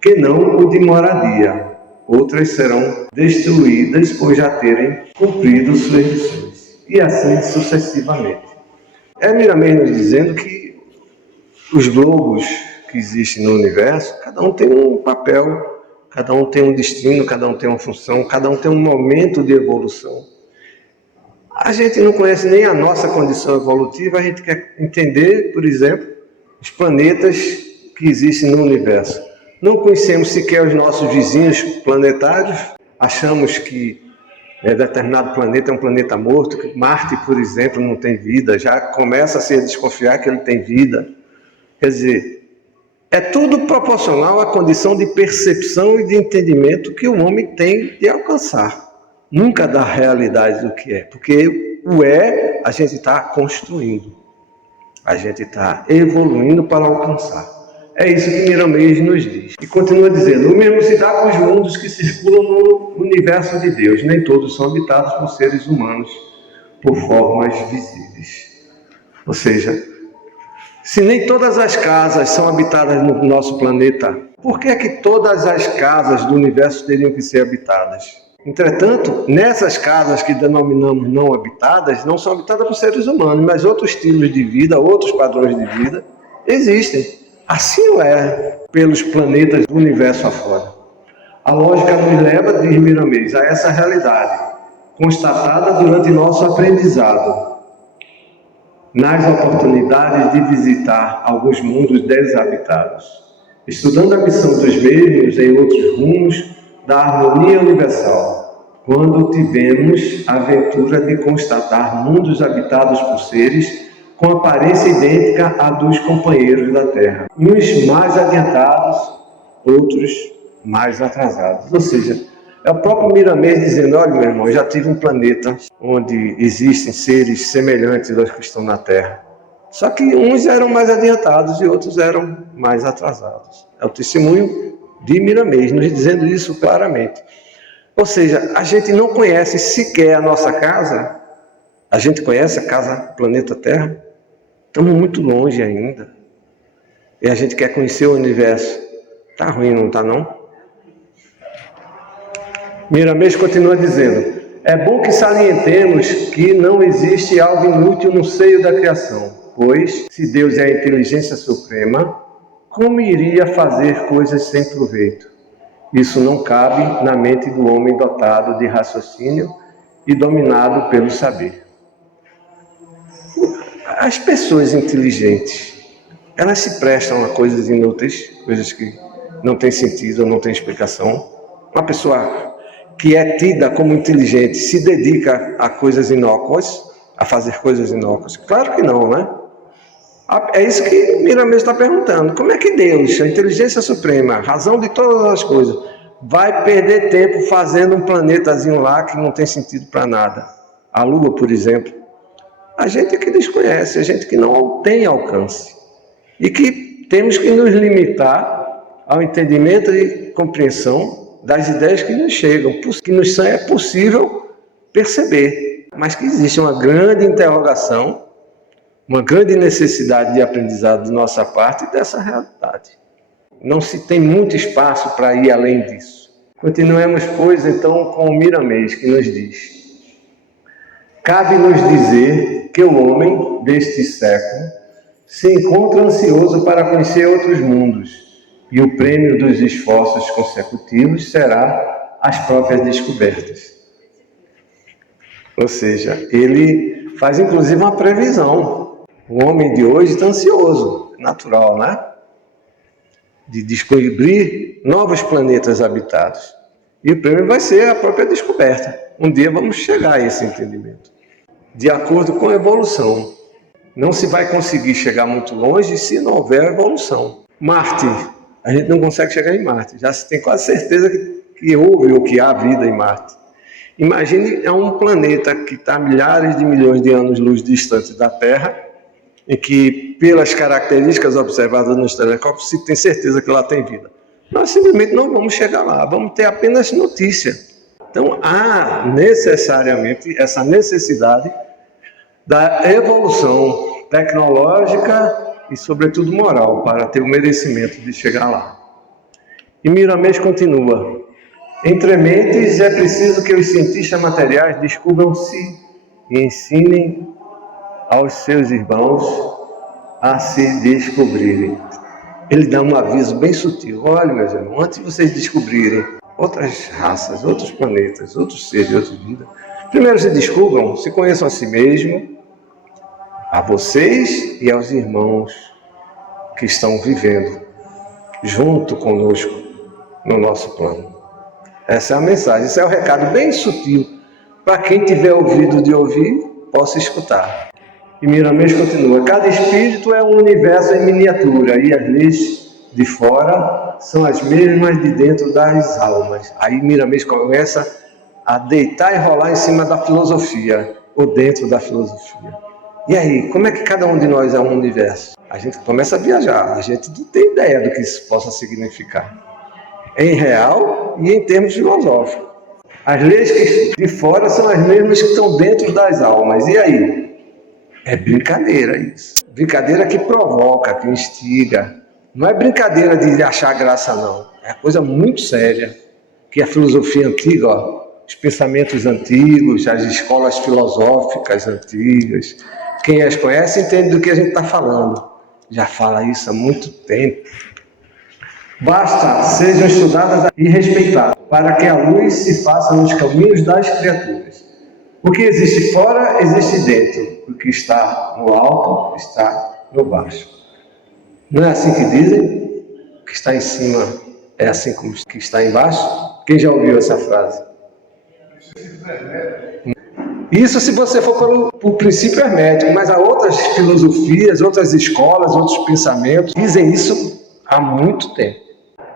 que não o de moradia. Outras serão destruídas por já terem cumprido suas missões. E assim sucessivamente. É Miramês nos dizendo que os globos que existem no universo, cada um tem um papel, cada um tem um destino, cada um tem uma função, cada um tem um momento de evolução. A gente não conhece nem a nossa condição evolutiva, a gente quer entender, por exemplo, os planetas que existem no universo. Não conhecemos sequer os nossos vizinhos planetários, achamos que determinado planeta é um planeta morto, que Marte, por exemplo, não tem vida, já começa-se a desconfiar que ele tem vida. Quer dizer, é tudo proporcional à condição de percepção e de entendimento que o homem tem de alcançar. Nunca da realidade do que é, porque o a gente está construindo. A gente está evoluindo para alcançar. É isso que Miramês nos diz. E continua dizendo: o mesmo se dá com os mundos que circulam no universo de Deus. Nem todos são habitados por seres humanos, por formas visíveis. Ou seja, se nem todas as casas são habitadas no nosso planeta, por que é que todas as casas do universo teriam que ser habitadas? Entretanto, nessas casas que denominamos não habitadas, não são habitadas por seres humanos, mas outros estilos de vida, outros padrões de vida existem. Assim é pelos planetas do universo afora. A lógica nos leva, diz Miramês, a essa realidade, constatada durante nosso aprendizado, nas oportunidades de visitar alguns mundos desabitados, estudando a missão dos mesmos em outros rumos da harmonia universal, quando tivemos a aventura de constatar mundos habitados por seres com aparência idêntica à dos companheiros da Terra, uns mais adiantados, outros mais atrasados. Ou seja, é o próprio Miramês dizendo: olha, meu irmão, eu já tive um planeta onde existem seres semelhantes aos que estão na Terra. Só que uns eram mais adiantados e outros eram mais atrasados. É o testemunho de Miramês, nos dizendo isso claramente. Ou seja, a gente não conhece sequer a nossa casa. A gente conhece a casa planeta Terra? Estamos muito longe ainda. E a gente quer conhecer o universo. Está ruim, não está não? Miramês continua dizendo: é bom que salientemos que não existe algo inútil no seio da criação, pois, se Deus é a inteligência suprema, como iria fazer coisas sem proveito? Isso não cabe na mente do homem dotado de raciocínio e dominado pelo saber. As pessoas inteligentes, elas se prestam a coisas inúteis, coisas que não têm sentido, não têm explicação. Uma pessoa que é tida como inteligente se dedica a coisas inócuas, a fazer coisas inócuas? Claro que não, né? É isso que Miramês está perguntando. Como é que Deus, a inteligência suprema, a razão de todas as coisas, vai perder tempo fazendo um planetazinho lá que não tem sentido para nada? A Lua, por exemplo. A gente que desconhece, a gente que não tem alcance. E que temos que nos limitar ao entendimento e compreensão das ideias que nos chegam, que nos é possível perceber. Mas que existe uma grande interrogação, uma grande necessidade de aprendizado de nossa parte dessa realidade. Não se tem muito espaço para ir além disso. Continuemos, pois, então, com o Miramês, que nos diz: cabe-nos dizer que o homem deste século se encontra ansioso para conhecer outros mundos, e o prêmio dos esforços consecutivos será as próprias descobertas. Ou seja, ele faz inclusive uma previsão. O homem de hoje está ansioso, natural, né? De descobrir novos planetas habitados. E o prêmio vai ser a própria descoberta. Um dia vamos chegar a esse entendimento. De acordo com a evolução. Não se vai conseguir chegar muito longe se não houver evolução. Marte, a gente não consegue chegar em Marte. Já se tem quase certeza que houve ou que há vida em Marte. Imagine, é um planeta que está a milhares de milhões de anos-luz distante da Terra, e que, pelas características observadas nos telescópios, se tem certeza que lá tem vida. Nós simplesmente não vamos chegar lá, vamos ter apenas notícia. Então, há necessariamente essa necessidade da evolução tecnológica e, sobretudo, moral, para ter o merecimento de chegar lá. E Miramês continua: entre mentes é preciso que os cientistas materiais descubram-se e ensinem aos seus irmãos a se descobrirem. Ele dá um aviso bem sutil: olha, meus irmãos, antes de vocês descobrirem outras raças, outros planetas, outros seres, outras vidas, primeiro se descubram, se conheçam a si mesmo, a vocês e aos irmãos que estão vivendo junto conosco no nosso plano. Essa é a mensagem, esse é o recado bem sutil, para quem tiver ouvido de ouvir, possa escutar. E Miramês continua: cada espírito é um universo em miniatura, e as leis de fora são as mesmas de dentro das almas. Aí Miramês começa a deitar e rolar em cima da filosofia, ou dentro da filosofia. E aí, como é que cada um de nós é um universo? A gente começa a viajar, a gente não tem ideia do que isso possa significar. Em real e em termos filosóficos. As leis que de fora são as mesmas que estão dentro das almas. E aí? É brincadeira isso. Brincadeira que provoca, que instiga. Não é brincadeira de achar graça, não. É coisa muito séria. Que a filosofia antiga, ó, os pensamentos antigos, as escolas filosóficas antigas, quem as conhece entende do que a gente está falando. Já fala isso há muito tempo. Basta sejam estudadas e respeitadas, para que a luz se faça nos caminhos das criaturas. O que existe fora, existe dentro. O que está no alto, está no baixo. Não é assim que dizem? O que está em cima é assim como o que está embaixo? Quem já ouviu essa frase? Isso se você for pelo princípio hermético, mas há outras filosofias, outras escolas, outros pensamentos que dizem isso há muito tempo.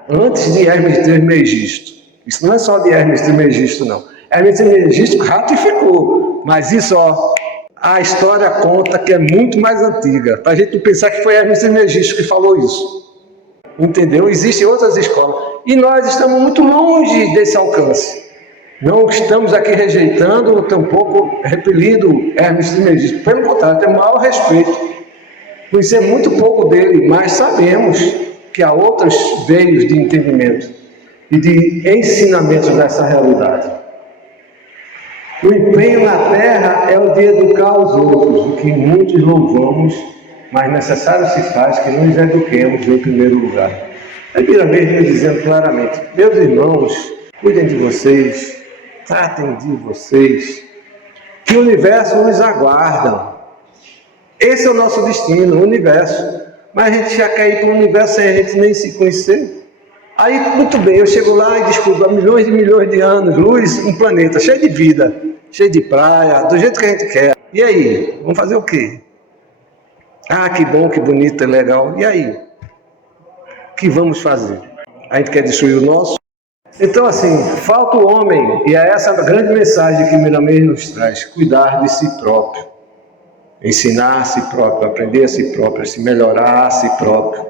Antes de Hermes Trismegisto. Isso não é só de Hermes Trismegisto, não. Hermes Trismegisto ratificou, mas isso, ó, a história conta que é muito mais antiga, para a gente não pensar que foi Hermes Trismegisto que falou isso. Entendeu? Existem outras escolas. E nós estamos muito longe desse alcance. Não estamos aqui rejeitando, tampouco repelindo Hermes Trismegisto. Pelo contrário, temos maior respeito. Conhecemos muito pouco dele, mas sabemos que há outros veios de entendimento e de ensinamento dessa realidade. O empenho na terra é o de educar os outros, o que muitos louvamos, mas necessário se faz que nos eduquemos em primeiro lugar. É Bíblia mesmo dizendo claramente: meus irmãos, cuidem de vocês, tratem de vocês, que o universo nos aguarda. Esse é o nosso destino, o universo. Mas a gente já quer ir para o universo sem a gente nem se conhecer. Aí, muito bem, eu chego lá e descubro há milhões de anos, luz, um planeta cheio de vida, cheio de praia, do jeito que a gente quer. E aí? Vamos fazer o quê? Ah, que bom, que bonito, é legal. E aí? O que vamos fazer? A gente quer destruir o nosso? Então, assim, falta o homem, e é essa a grande mensagem que Miramês nos traz: cuidar de si próprio, ensinar a si próprio, aprender a si próprio, a se melhorar a si próprio,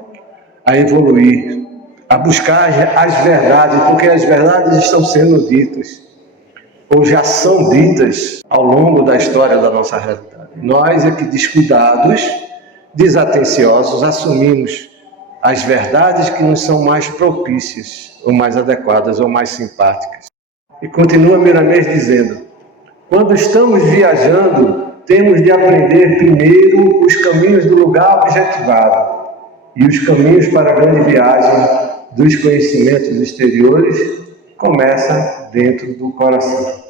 a evoluir, a buscar as verdades, porque as verdades estão sendo ditas, ou já são ditas ao longo da história da nossa realidade. Nós é que, descuidados, desatenciosos, assumimos as verdades que nos são mais propícias, ou mais adequadas, ou mais simpáticas. E continua Miramês dizendo: quando estamos viajando, temos de aprender primeiro os caminhos do lugar objetivado, e os caminhos para a grande viagem dos conhecimentos exteriores começa dentro do coração.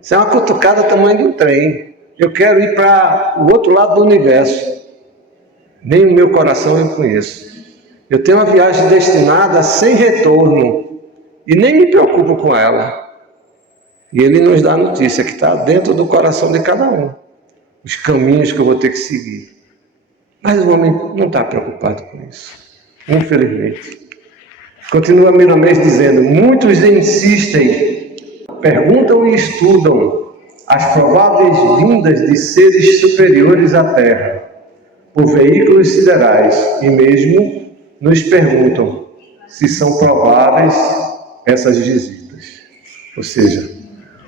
Isso é uma cutucada do tamanho de um trem. Eu quero ir para o outro lado do universo. Nem o meu coração eu conheço. Eu tenho uma viagem destinada sem retorno e nem me preocupo com ela. E ele nos dá a notícia que está dentro do coração de cada um. Os caminhos que eu vou ter que seguir. Mas o homem não está preocupado com isso, infelizmente. Continua Miramês dizendo: muitos insistem, perguntam e estudam as prováveis vindas de seres superiores à Terra, por veículos siderais, e mesmo nos perguntam se são prováveis essas visitas. Ou seja,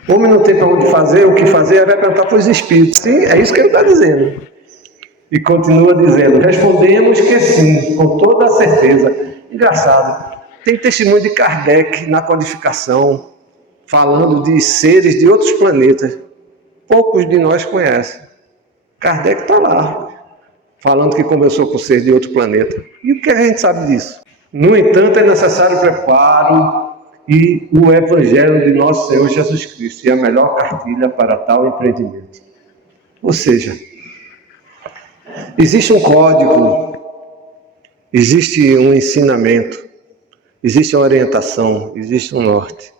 o homem não tem para onde fazer, o que fazer, vai perguntar para os espíritos. Sim, é isso que ele está dizendo. E continua dizendo: respondemos que sim, com toda a certeza. Engraçado, tem testemunho de Kardec na codificação, falando de seres de outros planetas. Poucos de nós conhecem. Kardec está lá, falando que conversou com seres de outro planeta. E o que a gente sabe disso? No entanto, é necessário preparo e o Evangelho de nosso Senhor Jesus Cristo, e a melhor cartilha para tal empreendimento. Ou seja, existe um código, existe um ensinamento, existe uma orientação, existe um norte,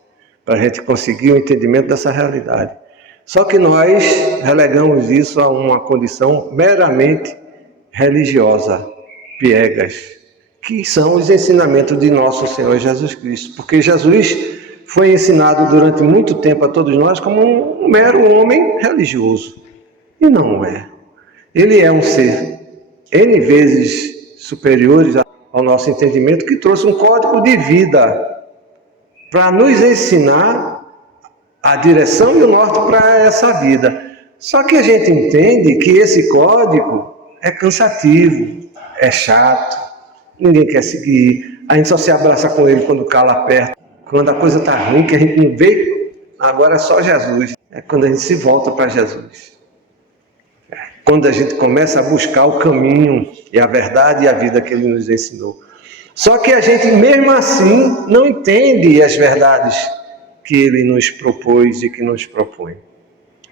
para a gente conseguir o entendimento dessa realidade. Só que nós relegamos isso a uma condição meramente religiosa, piegas, que são os ensinamentos de nosso Senhor Jesus Cristo. Porque Jesus foi ensinado durante muito tempo a todos nós como um mero homem religioso. E não é. Ele é um ser N vezes superior ao nosso entendimento, que trouxe um código de vida para nos ensinar a direção e o norte para essa vida. Só que a gente entende que esse código é cansativo, é chato, ninguém quer seguir, a gente só se abraça com ele quando o calo aperta, quando a coisa está ruim, que a gente não vê, agora é só Jesus. É quando a gente se volta para Jesus. Quando a gente começa a buscar o caminho e a verdade e a vida que ele nos ensinou. Só que a gente, mesmo assim, não entende as verdades que ele nos propôs e que nos propõe.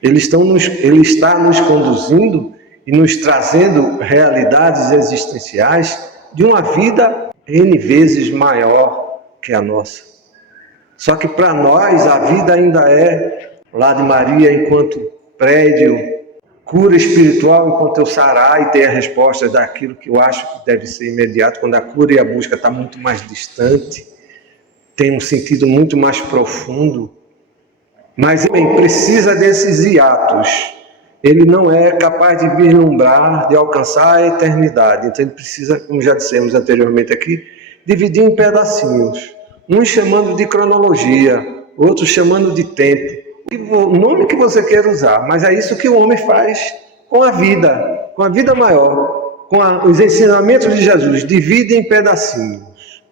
Ele está nos conduzindo e nos trazendo realidades existenciais de uma vida N vezes maior que a nossa. Só que para nós a vida ainda é lá de Maria enquanto prédio, cura espiritual enquanto eu sarar e ter a resposta daquilo que eu acho que deve ser imediato, quando a cura e a busca está muito mais distante, tem um sentido muito mais profundo. Mas ele precisa desses hiatos. Ele não é capaz de vislumbrar, de alcançar a eternidade. Então ele precisa, como já dissemos anteriormente aqui, dividir em pedacinhos. Uns chamando de cronologia, outros chamando de tempo. O nome que você queira usar, mas é isso que o homem faz com a vida maior, com os ensinamentos de Jesus. Divide em pedacinhos,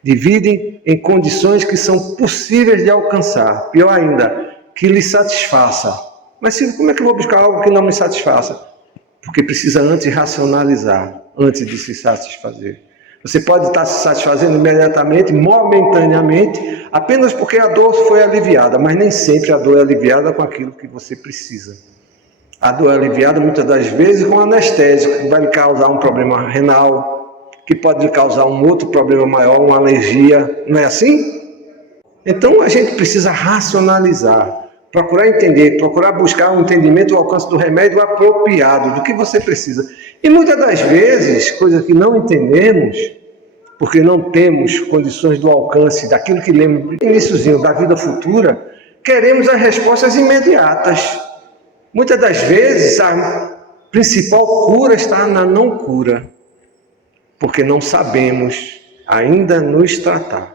divide em condições que são possíveis de alcançar. Pior ainda, que lhe satisfaça. Mas como é que eu vou buscar algo que não me satisfaça? Porque precisa antes racionalizar, antes de se satisfazer. Você pode estar se satisfazendo imediatamente, momentaneamente, apenas porque a dor foi aliviada, mas nem sempre a dor é aliviada com aquilo que você precisa. A dor é aliviada muitas das vezes com anestésico, que vai lhe causar um problema renal, que pode lhe causar um outro problema maior, uma alergia, não é assim? Então a gente precisa racionalizar, procurar entender, procurar buscar um entendimento, o alcance do remédio apropriado, do que você precisa. E muitas das vezes, coisas que não entendemos, porque não temos condições do alcance daquilo que lemos no iniciozinho da vida futura, queremos as respostas imediatas. Muitas das vezes, a principal cura está na não cura, porque não sabemos ainda nos tratar.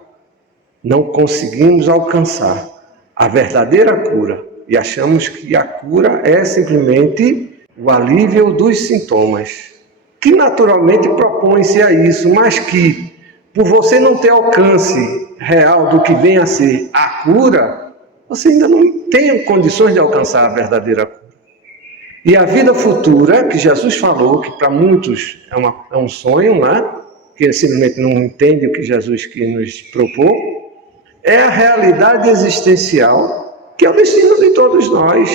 Não conseguimos alcançar a verdadeira cura e achamos que a cura é simplesmente o alívio dos sintomas, que naturalmente propõe-se a isso, mas que, por você não ter alcance real do que vem a ser a cura, você ainda não tem condições de alcançar a verdadeira cura. E a vida futura, que Jesus falou, que para muitos é um sonho, né? Que simplesmente não entende o que Jesus quis nos propor, é a realidade existencial, que é o destino de todos nós.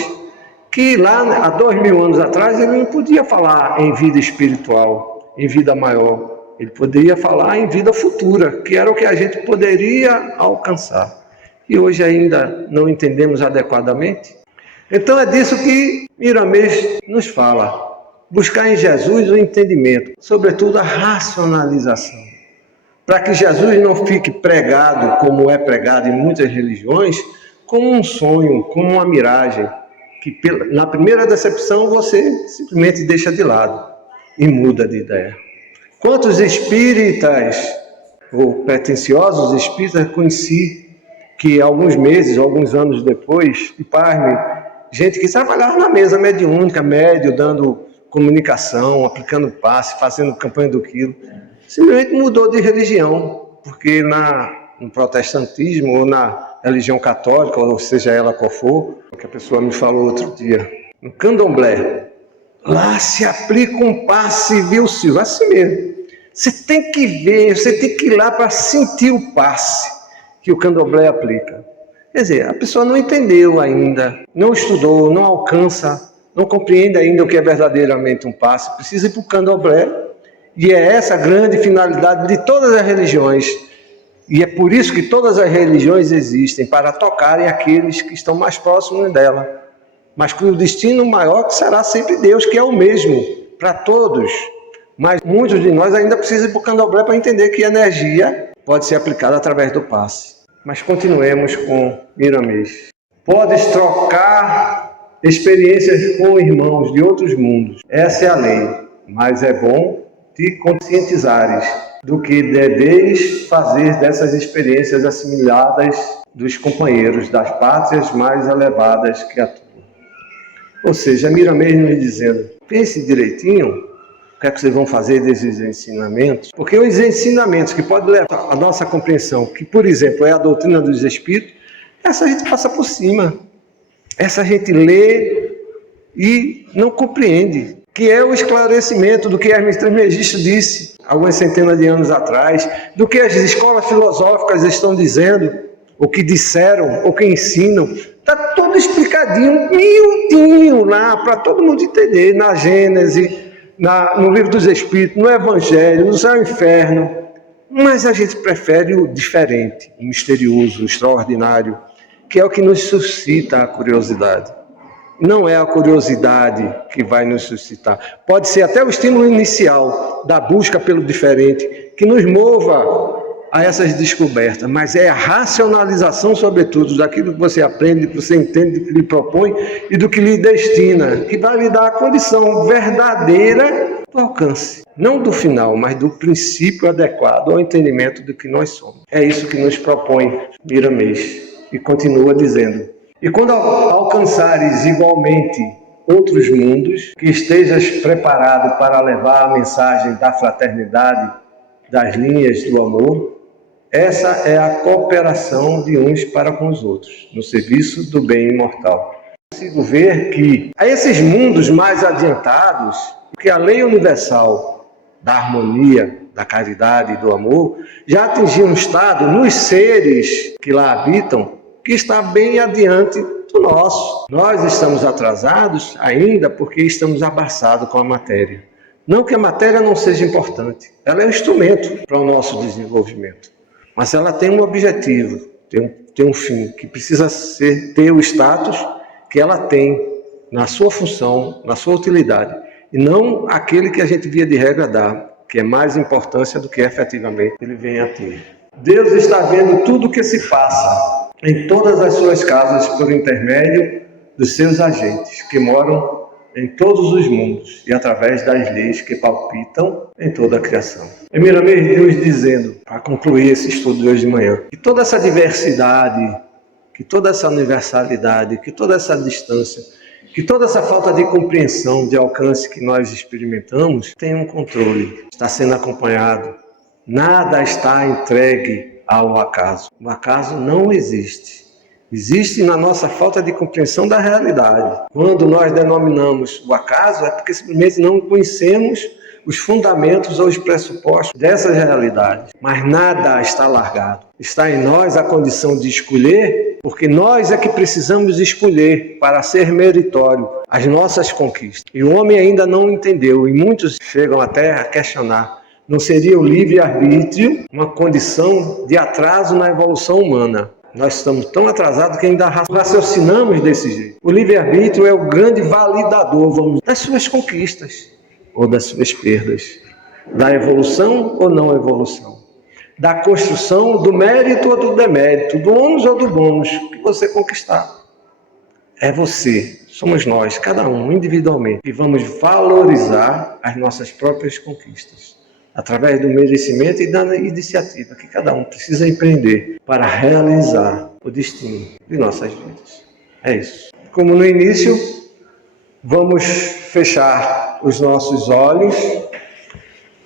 Que lá há 2000 anos atrás ele não podia falar em vida espiritual, em vida maior. Ele poderia falar em vida futura, que era o que a gente poderia alcançar. E hoje ainda não entendemos adequadamente. Então é disso que Miramês nos fala. Buscar em Jesus o entendimento, sobretudo a racionalização. Para que Jesus não fique pregado, como é pregado em muitas religiões, como um sonho, como uma miragem, que na primeira decepção você simplesmente deixa de lado e muda de ideia. Quantos espíritas, ou pretensiosos espíritas, conheci que alguns meses, alguns anos depois, e pasme, gente que trabalhava na mesa mediúnica, médio, dando comunicação, aplicando passe, fazendo campanha do quilo, simplesmente mudou de religião, porque no protestantismo ou na religião católica, ou seja ela qual for, que a pessoa me falou outro dia, no candomblé, lá se aplica um passe, viu, Silvio? Assim mesmo. Você tem que ver, você tem que ir lá para sentir o passe que o candomblé aplica. Quer dizer, a pessoa não entendeu ainda, não estudou, não alcança, não compreende ainda o que é verdadeiramente um passe, precisa ir para o candomblé, e é essa a grande finalidade de todas as religiões. E é por isso que todas as religiões existem, para tocarem aqueles que estão mais próximos dela. Mas com o destino maior que será sempre Deus, que é o mesmo para todos. Mas muitos de nós ainda precisam ir para o candomblé para entender que a energia pode ser aplicada através do passe. Mas continuemos com Miramês. Podes trocar experiências com irmãos de outros mundos. Essa é a lei, mas é bom te conscientizares do que deveis fazer dessas experiências assimiladas dos companheiros das pátrias mais elevadas que a tua. Ou seja, Miramês nos dizendo, pense direitinho o que é que vocês vão fazer desses ensinamentos, porque os ensinamentos que podem levar a nossa compreensão, que, por exemplo, é a doutrina dos Espíritos, essa a gente passa por cima. Essa a gente lê e não compreende, que é o esclarecimento do que Hermes Trismegisto disse algumas centenas de anos atrás, do que as escolas filosóficas estão dizendo, o que disseram, o que ensinam. Está tudo explicadinho, miudinho lá, para todo mundo entender, na Gênese, no Livro dos Espíritos, no Evangelho, no Céu e Inferno. Mas a gente prefere o diferente, o misterioso, o extraordinário, que é o que nos suscita a curiosidade. Não é a curiosidade que vai nos suscitar. Pode ser até o estímulo inicial da busca pelo diferente, que nos mova a essas descobertas, mas é a racionalização, sobretudo, daquilo que você aprende, que você entende, do que lhe propõe e do que lhe destina, que vai lhe dar a condição verdadeira do alcance. Não do final, mas do princípio adequado ao entendimento do que nós somos. É isso que nos propõe Miramês. E continua dizendo, e quando alcançares igualmente outros mundos, que estejas preparado para levar a mensagem da fraternidade, das linhas do amor, essa é a cooperação de uns para com os outros, no serviço do bem imortal. Consigo ver que a esses mundos mais adiantados, que a lei universal da harmonia, da caridade e do amor, já atingiu um estado nos seres que lá habitam, que está bem adiante do nosso. Nós estamos atrasados ainda porque estamos abraçados com a matéria. Não que a matéria não seja importante, ela é um instrumento para o nosso desenvolvimento. Mas ela tem um objetivo, tem um fim, que precisa ter o status que ela tem na sua função, na sua utilidade. E não aquele que a gente via de regra dá, que é mais importância do que efetivamente ele vem a ter. Deus está vendo tudo o que se passa em todas as suas casas por intermédio dos seus agentes, que moram em todos os mundos e através das leis que palpitam em toda a criação. E Miramês, Deus dizendo, para concluir esse estudo de hoje de manhã, que toda essa diversidade, que toda essa universalidade, que toda essa distância, que toda essa falta de compreensão, de alcance que nós experimentamos, tem um controle, está sendo acompanhado. Nada está entregue ao acaso. O acaso não existe. Existe na nossa falta de compreensão da realidade. Quando nós denominamos o acaso, é porque simplesmente não conhecemos os fundamentos ou os pressupostos dessa realidade. Mas nada está largado. Está em nós a condição de escolher, porque nós é que precisamos escolher para ser meritório as nossas conquistas. E o homem ainda não entendeu, e muitos chegam até a questionar. Não seria o livre-arbítrio uma condição de atraso na evolução humana? Nós estamos tão atrasados que ainda raciocinamos desse jeito. O livre-arbítrio é o grande validador, das suas conquistas ou das suas perdas, da evolução ou não evolução, da construção do mérito ou do demérito, do ônus ou do bônus que você conquistar. É você, somos nós, cada um individualmente, e vamos valorizar as nossas próprias conquistas, através do merecimento e da iniciativa que cada um precisa empreender para realizar o destino de nossas vidas. É isso. Como no início, vamos fechar os nossos olhos,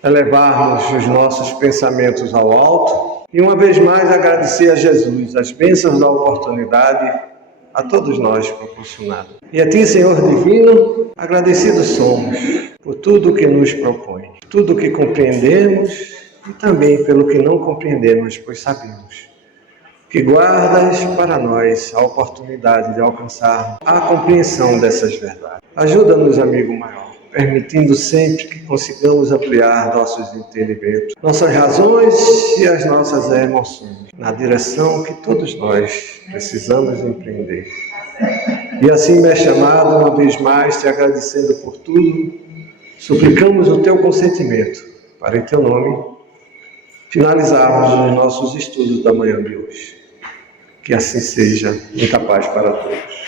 elevarmos os nossos pensamentos ao alto e uma vez mais agradecer a Jesus as bênçãos da oportunidade a todos nós proporcionada. E a Ti, Senhor Divino, agradecidos somos por tudo que nos propõe, tudo que compreendemos e também pelo que não compreendemos, pois sabemos que guardas para nós a oportunidade de alcançar a compreensão dessas verdades. Ajuda-nos, amigo maior, permitindo sempre que consigamos ampliar nossos entendimentos, nossas razões e as nossas emoções, na direção que todos nós precisamos empreender. E assim, mestre amado, uma vez mais, te agradecendo por tudo, suplicamos o teu consentimento, para em teu nome, finalizarmos os nossos estudos da manhã de hoje. Que assim seja, muita paz para todos.